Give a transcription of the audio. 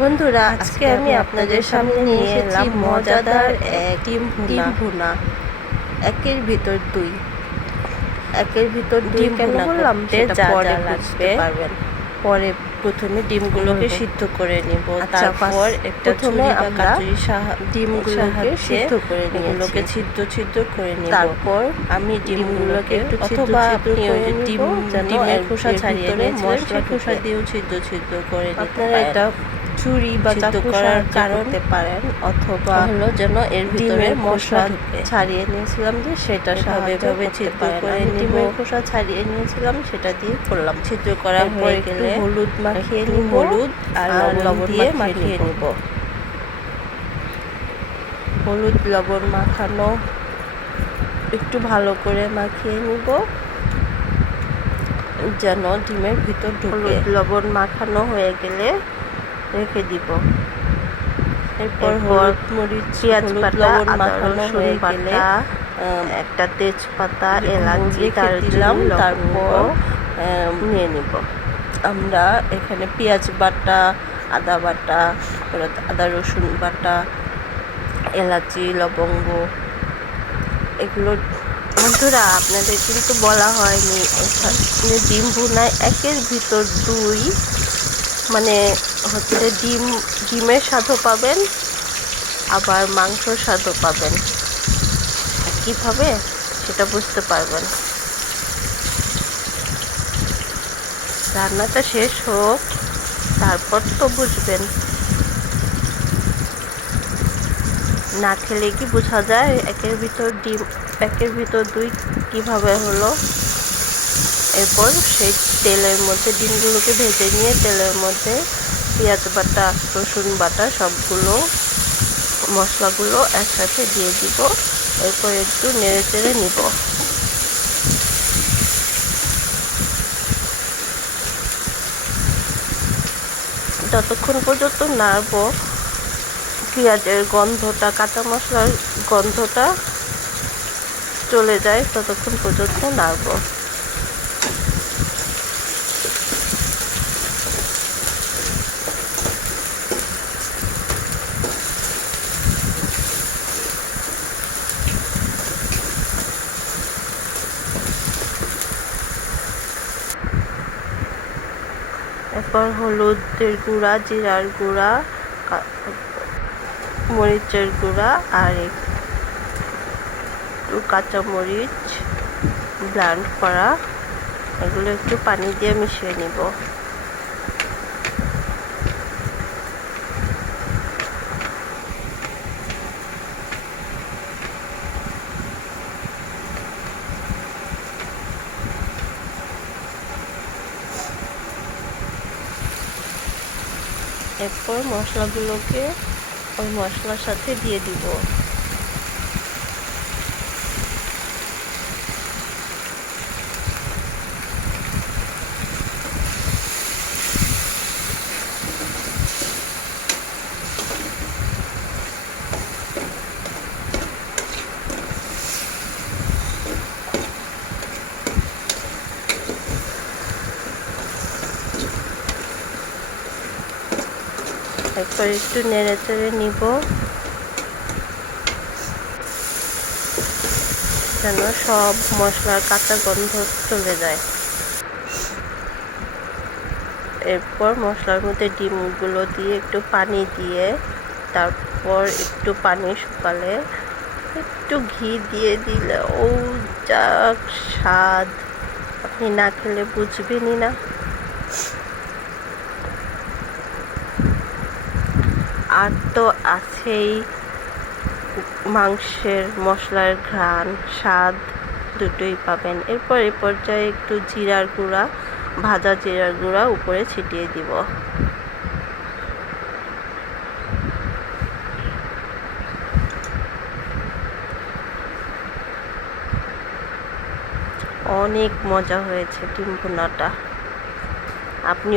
বন্ধুরা, আজকে আমি আপনাদের সামনে নিয়ে এসেছি মজাদার এক ডিম ভুনা। একের ভিতর দুই কেন বললাম সেটা পরে বুঝতে পারবেন। পরে প্রথমে ডিমগুলোকে সিদ্ধ করে নিব। তারপর একটা ছুরি বা কাঁচুরির ডিমগুলোকে সিদ্ধ করে এগুলোকে ছিদ্র করে নিব। তারপর আমি ডিমগুলোকে একটু অথবা আপনি ওই যে ডিমের খোসা ছাড়িয়ে নিয়েছিলেন সেই খোসা দিয়েও ছিদ্র করে নিতে পারেন। এটা ছুরি বা চাকু করার কারণে পারেন, অথবা হলো যেন এর ভিতরে মশলা ছাড়িয়ে নিয়েছিলাম যে সেটা স্বাভাবিকভাবে ছিদ্র করে ডিমের খোসা ছাড়িয়ে নিয়েছিলাম সেটা দিয়ে করলাম। ছিদ্র করা হয়ে গেলে হলুদ মাখিয়ে নিব, হলুদ আর লবণ দিয়ে মাখিয়ে নিব। হলুদ লবণ মাখানো একটু ভালো করে মাখিয়ে নিব যেন ডিমের ভিতর ঢুকে। হলুদ লবণ মাখানো হয়ে গেলে রেখে দিব। এরপর হলুদ মরিচ পেঁয়াজ বাটা মাখানো হয়ে গেলে একটা তেজপাতা এলাচি দিলাম। তারপর নিয়ে নিব। আমরা এখানে পেঁয়াজ বাটা, আদা বাটা, আদা রসুন বাটা, এলাচি, লবঙ্গ এগুলো। বন্ধুরা, আপনাদের কিন্তু বলা হয়নি এখানে ডিম ভুনায় একের ভিতর দুই, মানে হচ্ছে ডিমের স্বাদও পাবেন আবার মাংসর স্বাদও পাবেন। কীভাবে সেটা বুঝতে পারবেন। রান্নাটা শেষ হোক, তারপর তো বুঝবেন। না খেলে কি বোঝা যায় একের ভিতর দুই কিভাবে হলো। এরপর সেই তেলের মধ্যে ডিমগুলোকে ভেজে নিয়ে তেলের মধ্যে পেঁয়াজ বাটা, রসুন বাটা সবগুলো মশলাগুলো একসাথে দিয়ে দিব। এরপর একটু নেড়ে চেড়ে নিব। যতক্ষণ পর্যন্ত নাড়ব পেঁয়াজের গন্ধটা, কাঁচা মশলার গন্ধটা চলে যায় ততক্ষণ পর্যন্ত নাড়ব। এরপর হলুদের গুঁড়া, জিরার গুঁড়া, মরিচের গুঁড়া আর একটু কাঁচামরিচ ব্লেন্ড করা, এগুলো একটু পানি দিয়ে মিশিয়ে নিব। এরপর মশলাগুলোকে ওই মশলার সাথে দিয়ে দিব। এরপর একটু নেড়ে চেড়ে নিব যেন সব মশলার কাঁচা গন্ধ চলে যায়। এরপর মশলার মধ্যে ডিমগুলো দিয়ে একটু পানি দিয়ে, তারপর একটু পানি শুকালে একটু ঘি দিয়ে দিলে ও যা স্বাদ, আপনি না খেলে বুঝবেনই না। আর তো আছেই মাংসের মশলার ঘ্রাণ, স্বাদ দুটোই পাবেন। এরপর এই পর্যায়ে একটু জিরার গুঁড়া, ভাজা জিরার গুঁড়া উপরে ছিটিয়ে দিব। অনেক মজা হয়েছে ডিম ভুনাটা। আপনিও